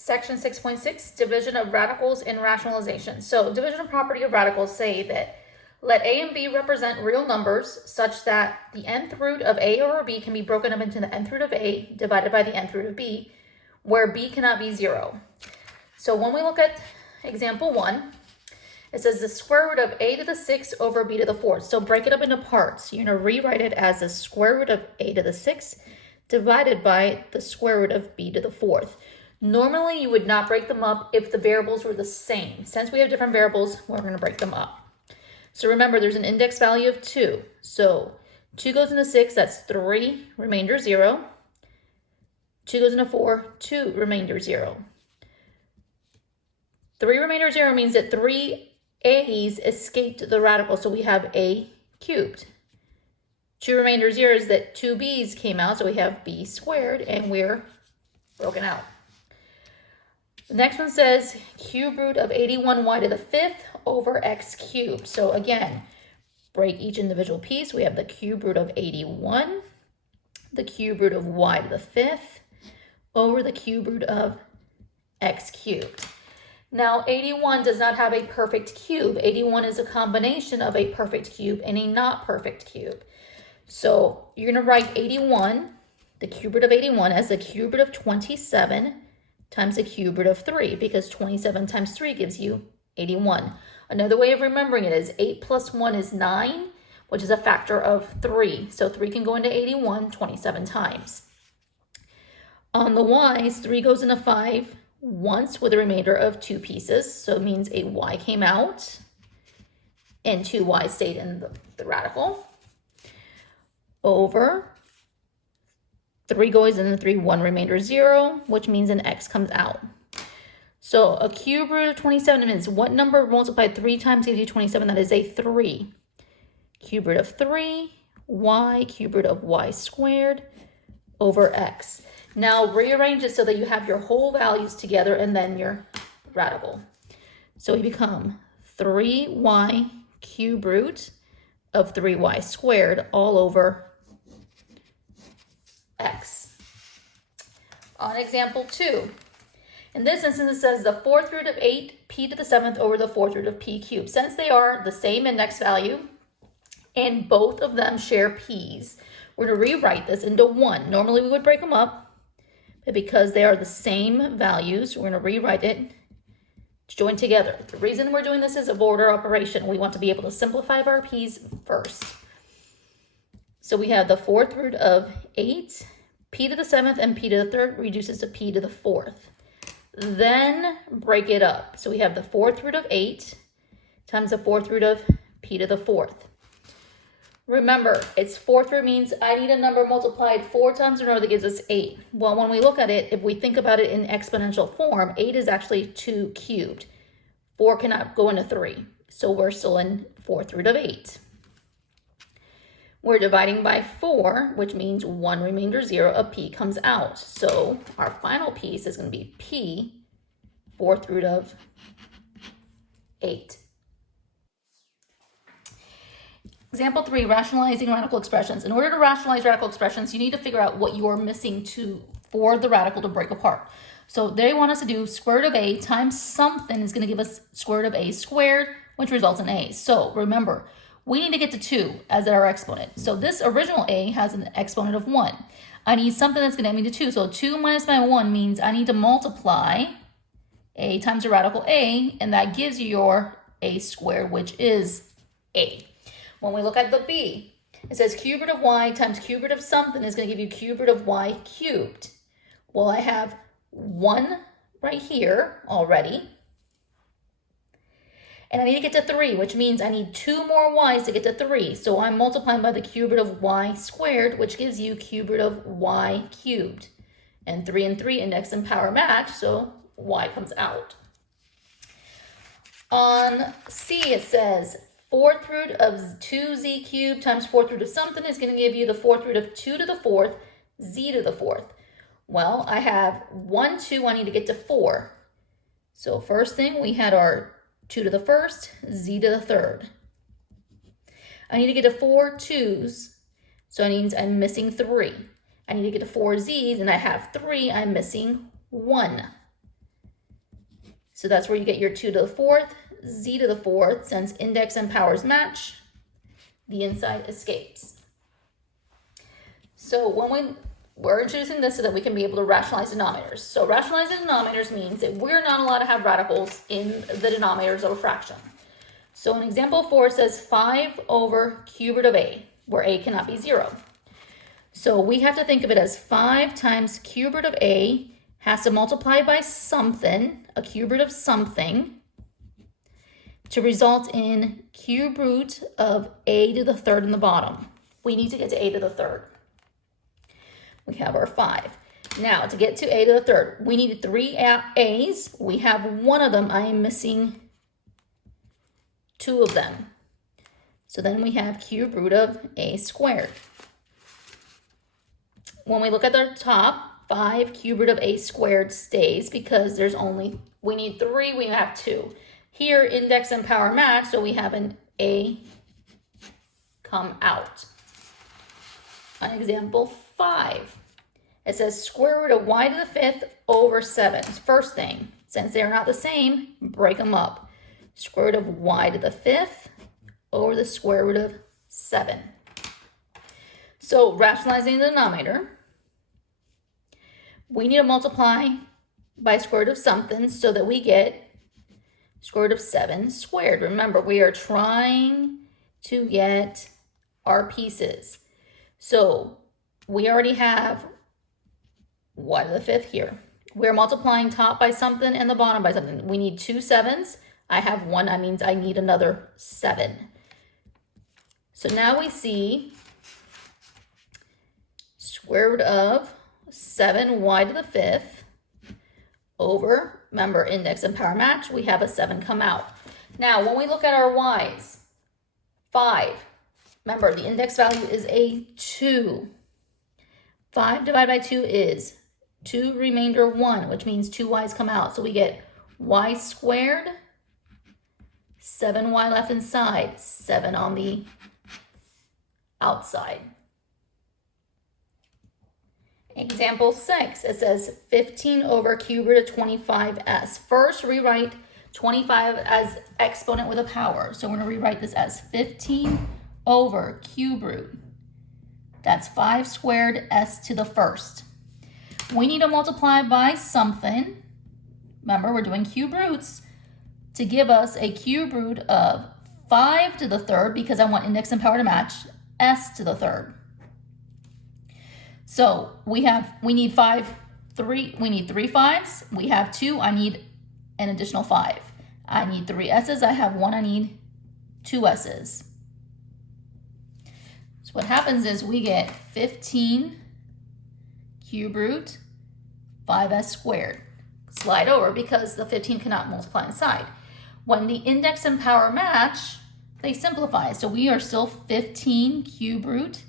Section 6.6, division of radicals in rationalization. So division property of radicals say that let A and B represent real numbers such that the nth root of A over B can be broken up into the nth root of A divided by the nth root of B, where B cannot be 0. So when we look at example 1, it says the square root of A to the 6th over B to the 4th. So break it up into parts. You're going to rewrite it as the square root of A to the 6th divided by the square root of B to the 4th. Normally, you would not break them up if the variables were the same. Since we have different variables, we're going to break them up. So remember, there's an index value of 2. So 2 goes into 6, that's 3, remainder 0. 2 goes into 4, 2, remainder 0. 3 remainder 0 means that 3 A's escaped the radical, so we have A cubed. 2 remainder 0 is that 2 B's came out, so we have B squared, and we're broken out. The next one says cube root of 81y to the 5th over x cubed. So again, break each individual piece. We have the cube root of 81, the cube root of y to the 5th over the cube root of x cubed. Now 81 does not have a perfect cube. 81 is a combination of a perfect cube and a not perfect cube. So you're going to write 81, the cube root of 81, as the cube root of 27 times the cube root of 3, because 27 times 3 gives you 81. Another way of remembering it is 8 plus 1 is 9, which is a factor of 3. So 3 can go into 81 27 times. On the y's, 3 goes into 5 once with a remainder of 2 pieces. So it means a y came out and 2 y's stayed in the radical. Over 3 goes into 3, 1 remainder 0, which means an x comes out. So a cube root of 27 means what number multiplied 3 times gives you 27? That is a 3. Cube root of 3, y, cube root of y squared over x. Now rearrange it so that you have your whole values together and then your radical. So we become 3y cube root of 3y squared all over x. On example 2, in this instance it says the 4th root of 8 p to the 7th over the 4th root of p cubed. Since they are the same index value and both of them share p's, we're going to rewrite this into 1. Normally we would break them up, but because they are the same values, we're going to rewrite it to join together. The reason we're doing this is a order operation. We want to be able to simplify our p's first. So we have the 4th root of 8, p to the 7th, and p to the 3rd reduces to p to the 4th. Then break it up. So we have the 4th root of 8 times the 4th root of p to the 4th. Remember, its 4th root means I need a number multiplied 4 times in a row that gives us 8. Well, when we look at it, if we think about it in exponential form, 8 is actually 2 cubed. 4 cannot go into 3. So we're still in 4th root of 8. We're dividing by 4, which means 1 remainder 0 of p comes out. So our final piece is going to be p, 4th root of 8. Example 3, rationalizing radical expressions. In order to rationalize radical expressions, you need to figure out what you are missing for the radical to break apart. So they want us to do square root of a times something is going to give us square root of a squared, which results in a. So remember, we need to get to 2 as our exponent. So this original a has an exponent of 1. I need something that's going to get me to 2. So 2 minus my 1 means I need to multiply a times the radical a, and that gives you your a squared, which is a. When we look at the b, it says cube root of y times cube root of something is going to give you cube root of y cubed. Well, I have 1 right here already. And I need to get to 3, which means I need 2 more y's to get to 3. So I'm multiplying by the cube root of y squared, which gives you cube root of y cubed. And 3 and 3 index and power match, so y comes out. On C, it says 4th root of 2z cubed times 4th root of something is going to give you the 4th root of 2 to the 4th, z to the 4th. Well, I have 1, 2, I need to get to 4. So first thing, we had our 2 to the 1st, z to the 3rd. I need to get to 4 2's, so that means I'm missing 3. I need to get to 4 z's, and I have 3, I'm missing 1. So that's where you get your 2 to the 4th, z to the 4th. Since index and powers match, the inside escapes. So when we're introducing this so that we can be able to rationalize denominators. So rationalizing denominators means that we're not allowed to have radicals in the denominators of a fraction. So in example 4 says 5 over cube root of a, where a cannot be 0. So we have to think of it as 5 times cube root of a has to multiply by something, a cube root of something, to result in cube root of a to the 3rd in the bottom. We need to get to a to the 3rd. We have our 5. Now, to get to a to the 3rd, we need 3 a's. We have one of them. I am missing 2 of them. So then we have cube root of a squared. When we look at the top, 5 cube root of a squared stays because we need 3, we have 2. Here, index and power match, so we have an a come out. On example 5, it says square root of y to the 5th over 7. First thing, since they're not the same, break them up. Square root of y to the 5th over the square root of 7. So rationalizing the denominator, we need to multiply by square root of something so that we get square root of 7 squared. Remember, we are trying to get our pieces. So we already have y to the 5th here. We're multiplying top by something and the bottom by something. We need 2 7s. I have 1, that means I need another 7. So now we see square root of 7y to the 5th over, remember, index and power match, we have a 7 come out. Now, when we look at our y's, 5, remember, the index value is a 2. 5 divided by 2 is 2 remainder 1, which means 2 y's come out. So we get y squared, 7y left inside, 7 on the outside. Example 6, it says 15 over cube root of 25s. First, rewrite 25 as exponent with a power. So we're going to rewrite this as 15 over cube root. That's 5 squared s to the 1st. We need to multiply by something. Remember, we're doing cube roots to give us a cube root of 5 to the 3rd because I want index and power to match, s to the 3rd. So we need 3 5s. We have 2, I need an additional 5. I need 3 s's, I have 1, I need 2 s's. So what happens is we get 15 cube root 5s squared. Slide over because the 15 cannot multiply inside. When the index and power match, they simplify. So we are still 15 cube root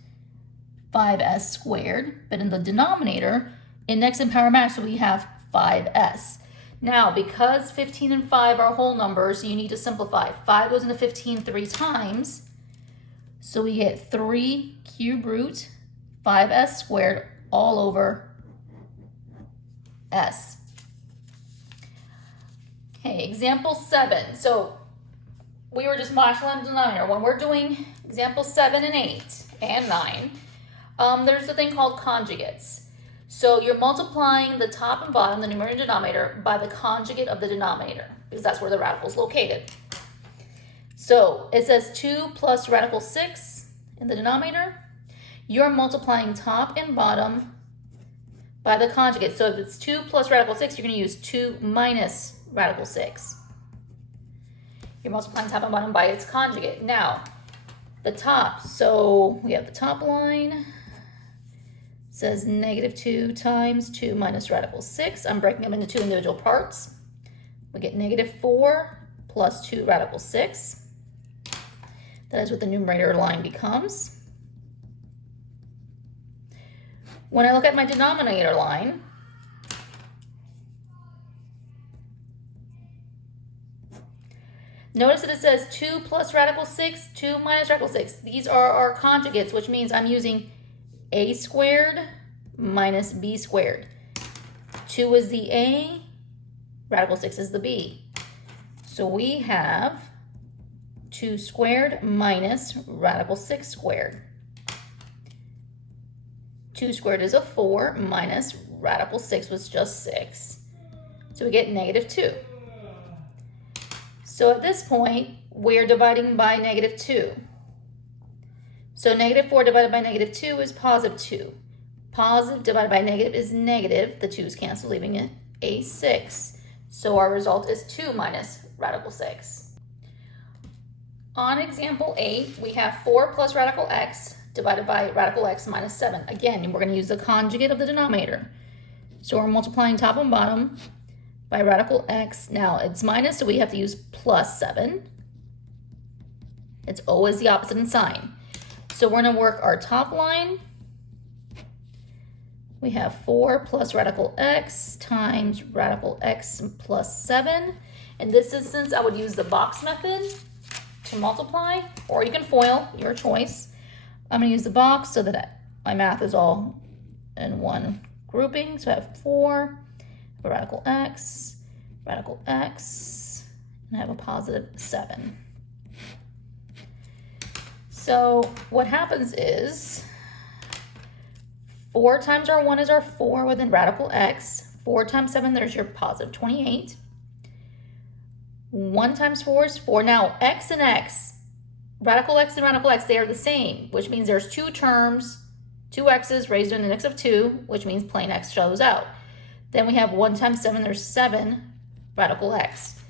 5s squared, but in the denominator, index and power match, so we have 5s. Now, because 15 and 5 are whole numbers, you need to simplify. 5 goes into 15 3 times, so we get 3 cube root 5s squared all over s. Okay, example 7. So we were just moduling the denominator. When we're doing example 7 and 8 and 9, there's a thing called conjugates. So you're multiplying the top and bottom, the numerator and denominator, by the conjugate of the denominator, because that's where the radical is located. So it says 2 plus radical 6 in the denominator. You're multiplying top and bottom by the conjugate. So if it's 2 plus radical 6, you're going to use 2 minus radical 6. You're multiplying top and bottom by its conjugate. Now, the top. So we have the top line. Says negative 2 times 2 minus radical 6. I'm breaking them into 2 individual parts. We get negative 4 plus 2 radical 6. That is what the numerator line becomes. When I look at my denominator line, notice that it says 2 plus radical 6, 2 minus radical 6. These are our conjugates, which means I'm using a squared minus b squared. 2 is the a, Radical 6 is the b. So we have 2 squared minus radical 6 squared. 2 squared is a 4 minus radical 6 was just 6. So we get negative 2. So at this point, we're dividing by negative 2. So negative 4 divided by negative 2 is positive 2. Positive divided by negative is negative. The 2's cancel, leaving it a 6. So our result is 2 minus radical 6. On example 8, we have 4 plus radical x divided by radical x minus 7. Again, we're going to use the conjugate of the denominator. So we're multiplying top and bottom by radical x. Now it's minus, so we have to use plus 7. It's always the opposite in sign. So we're going to work our top line. We have 4 plus radical x times radical x plus 7. In this instance, I would use the box method to multiply, or you can FOIL, your choice. I'm going to use the box so that my math is all in one grouping. So I have 4, radical x, and I have a positive 7. So what happens is 4 times our 1 is our 4 within radical x. 4 times 7, there's your positive 28. 1 times 4 is 4. Now, x and x, radical x and radical x, they are the same, which means there's 2 terms, 2 x's raised to an index of 2, which means plain x shows out. Then we have 1 times 7, there's 7 radical x.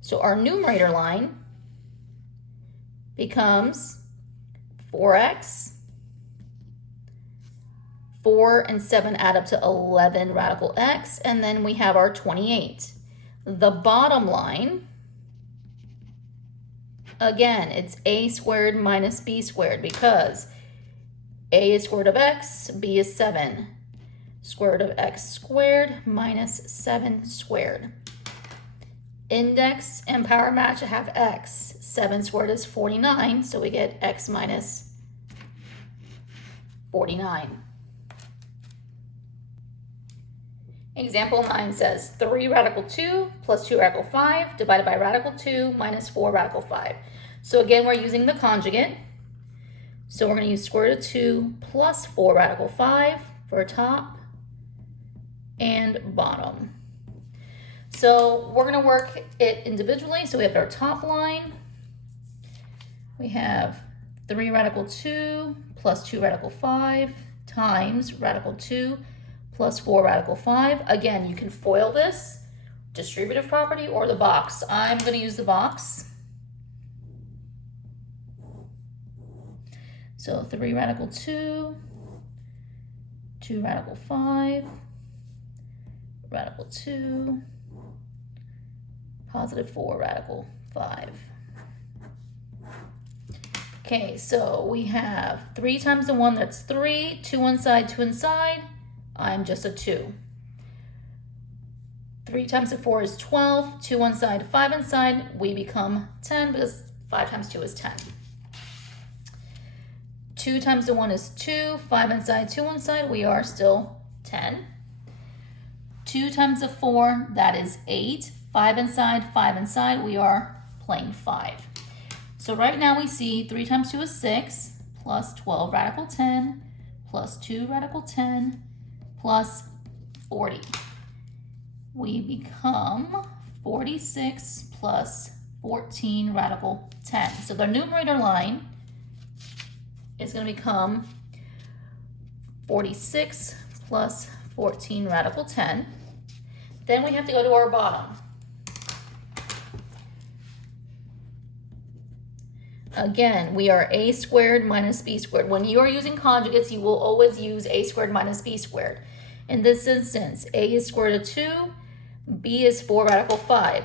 So our numerator line becomes 4x. 4 and 7 add up to 11 radical x, and then we have our 28. The bottom line, again, it's a squared minus b squared, because a is square root of x, b is 7. Square root of x squared minus 7 squared. Index and power match have x. 7 squared is 49, so we get x minus 49. Example 9 says 3 radical 2 plus 2 radical 5 divided by radical 2 minus 4 radical 5. So again, we're using the conjugate. So we're going to use square root of 2 plus 4 radical 5 for top and bottom. So we're going to work it individually. So we have our top line. We have 3 radical 2 plus 2 radical 5 times radical 2 plus 4 radical 5. Again, you can FOIL this, distributive property, or the box. I'm going to use the box. So 3 radical 2, 2 radical 5, radical 2, positive 4 radical 5. Okay, so we have 3 times the 1, that's 3, 2 inside, 2 inside. I'm just a 2. 3 times the 4 is 12, 2 inside, 5 inside. We become 10 because 5 times 2 is 10. 2 times the 1 is 2, 5 inside, 2 inside. We are still 10. 2 times the 4, that is 8. 5 inside, 5 inside. We are plain 5. So right now we see 3 times 2 is 6, plus 12 radical 10, plus 2 radical 10, plus 40. We become 46 plus 14 radical 10. So the numerator line is going to become 46 plus 14 radical 10. Then we have to go to our bottom. Again, we are a squared minus b squared. When you are using conjugates, you will always use a squared minus b squared. In this instance, a is square root of 2, b is 4 radical 5.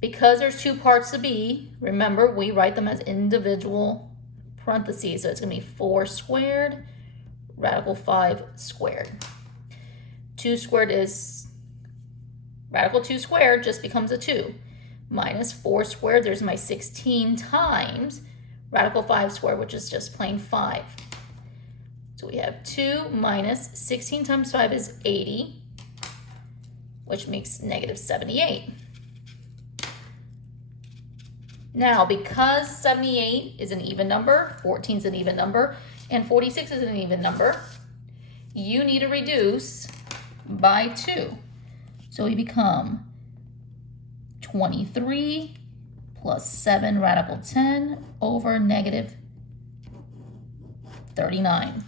Because there's 2 parts to b, remember, we write them as individual parentheses. So it's going to be 4 squared, radical 5 squared. 2 squared is, radical 2 squared just becomes a 2. Minus 4 squared, there's my 16 times radical 5 squared, which is just plain 5. So we have 2 minus 16 times 5 is 80. which makes negative 78. Now, because 78 is an even number, 14 is an even number, and 46 is an even number, you need to reduce by 2. So we become 23 plus 7 radical 10 over negative 39.